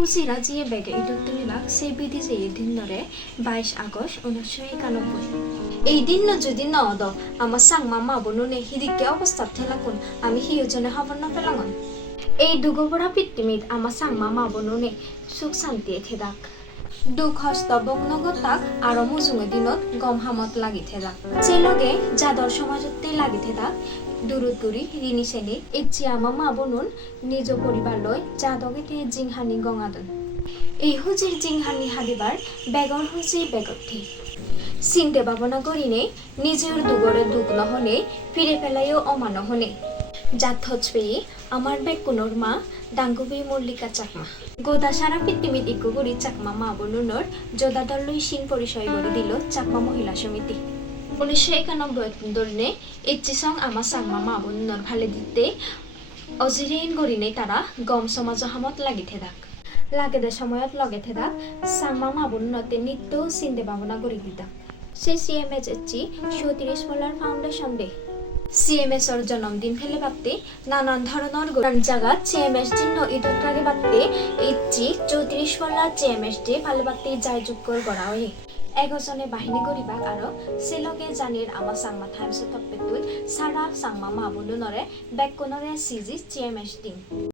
হুজিরা জিয়ে বেগে ইদুত্তুমিবাক সে বিদিজে এই দিন নরে 22 আগস্ট 1991 এই দিন যদি নদ আমার সাংমা মাবনুনে হিদিকে অবস্থা থেলাকুন আমি হিউজনে হবন না পেলাঙন এই দুগবরা পিতৃমিত আমার সাংমা মাবনুনে সুখ শান্তি থেদাক দুখ হস্ত বংনগতাক আর মুজুঙে দিনত গম হামত লাগি থেদাক যে লগে যাদর সমাজতে লাগি থেদাক দুরুদুরি রিনি সেনি ইচ্ছি আমার মা বনুন নিজ পরিবার লয় যাদগেতে জিংহানি গঙাদন এই হুজির জিংহানি হাদিবার বেগর হুজি বেগঠি চিন্তে ভাবনা করিনে নিজের দুগরে দুঃখ নহনে ফিরে ফেলাইও অমান হনে জাত হচ্ছে আমার বেকুনোর মা ডাঙ্গুবি মল্লিকা চাকমা গোদা সারা পৃথিবীত ইকুগুড়ি চাকমা মা বনুনর যোদা দল সিন পরিচয় করে দিল চাকমা মহিলা সমিতি 1991 দরনে ইচ্ছিসং আমার সাংমা মা বনুনর ভালে দিতে অজিরেইন গরিনে তারা গম সমাজ হামত লাগি থেদাক লাগে দে সময়ত লগে থেদাক সাংমা মা বনুনতে নিত্য চিন্তে ভাবনা করি দিতা সে সিএমএস ইচ্ছি 37 ফলার ফাউন্ডেশন ডে সিএমএস এর জন্মদিন ফেলে বাপতে নানান ধরনের গোরান জায়গা সিএমএস দিন ইদুত্রাগে বাপতে ইচ্ছি 34 ফলার সিএমএস ডে ভালে বাপতে যায় যোগ করা হয় এগজনে বাহিনী করিবাক আর সেলগে জানির আমার সাংমা টাইমস তপ্পেতুল সারা সাংমা মা বনুনরে বেকনরে সিজি সিএমএস দিন